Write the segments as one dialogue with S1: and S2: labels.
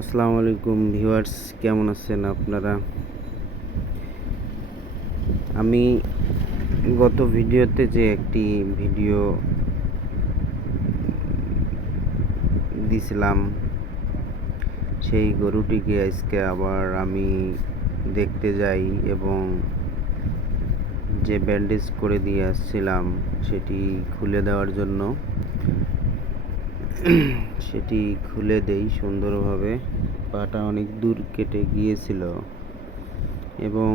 S1: আসসালামু আলাইকুম ভিউয়ার্স, কেমন আছেন আপনারা? আমি গত ভিডিওতে যে একটি ভিডিও দিছিলাম, সেই গরুটিকে আজকে আবার আমি দেখতে যাই এবং যে ব্যান্ডেজ করে দিয়ে আসছিলাম, সেটি খুলে দেওয়ার জন্য সেটি খুলে দেই সুন্দরভাবে। পাটা অনেক দূর কেটে গিয়েছিল এবং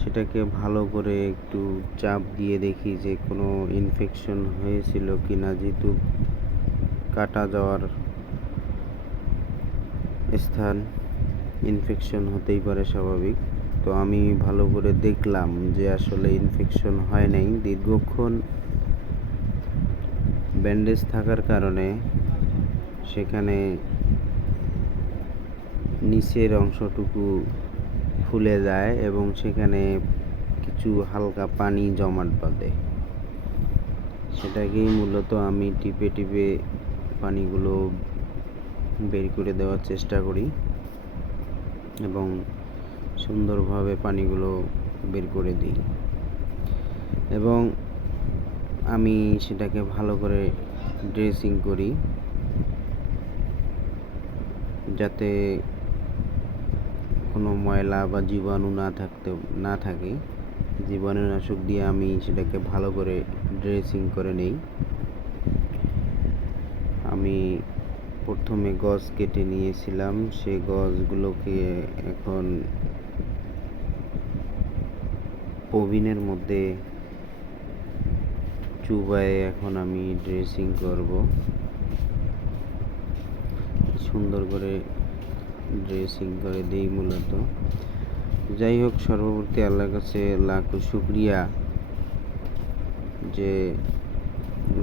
S1: সেটাকে ভালো করে একটু চাপ দিয়ে দেখি যে কোনো ইনফেকশন হয়েছিল কি না যেহেতু কাটা যাওয়ার স্থান ইনফেকশন হতেই পারে স্বাভাবিক। তো আমি ভালো করে দেখলাম যে আসলে ইনফেকশন হয় নাই। দীর্ঘক্ষণ ব্যান্ডেজ থাকার কারণে সেখানে নিচের অংশটুকু ফুলে যায় এবং সেখানে কিছু হালকা পানি জমাট বাঁধে। সেটাকেই মূলত আমি টিপে টিপে পানিগুলো বের করে দেওয়ার চেষ্টা করি এবং সুন্দরভাবে পানিগুলো বের করে দিই। এবং আমি সেটাকে ভালো করে ড্রেসিং করি, যাতে কোনো ময়লা বা জীবাণু না থাকতে, না থাকে। জীবাণুনাশক দিয়ে আমি সেটাকে ভালো করে ড্রেসিং করে নেই। আমি প্রথমে গজ কেটে নিয়েছিলাম সেই গজগুলোকে এখন প্রবীণের মধ্যে চুবায়ে এখন আমি ড্রেসিং করব। সুন্দর করে ড্রেসিং করে দিই মূলত। যাই হোক, সর্ববর্তী আল্লাহর কাছে লাখ শুক্রিয়া যে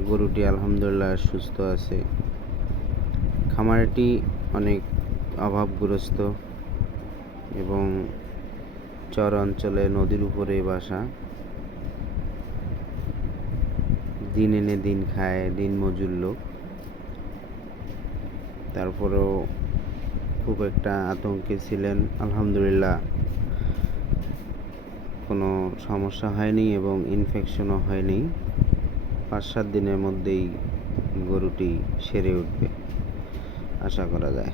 S1: গরুটি আলহামদুলিল্লাহ সুস্থ আছে। খামারটি অনেক অভাবগ্রস্ত এবং চর অঞ্চলে নদীর উপরে বাসা। দিন এনে দিন খায়, দিন মজুর লোক। তারপরেও খুব একটা আতঙ্কে ছিলেন, আলহামদুলিল্লাহ। কোনো সমস্যা হয়নি এবং ইনফেকশনও হয়নি। পাঁচ সাত দিনের মধ্যেই গরুটি সেরে উঠবে, আশা করা যায়।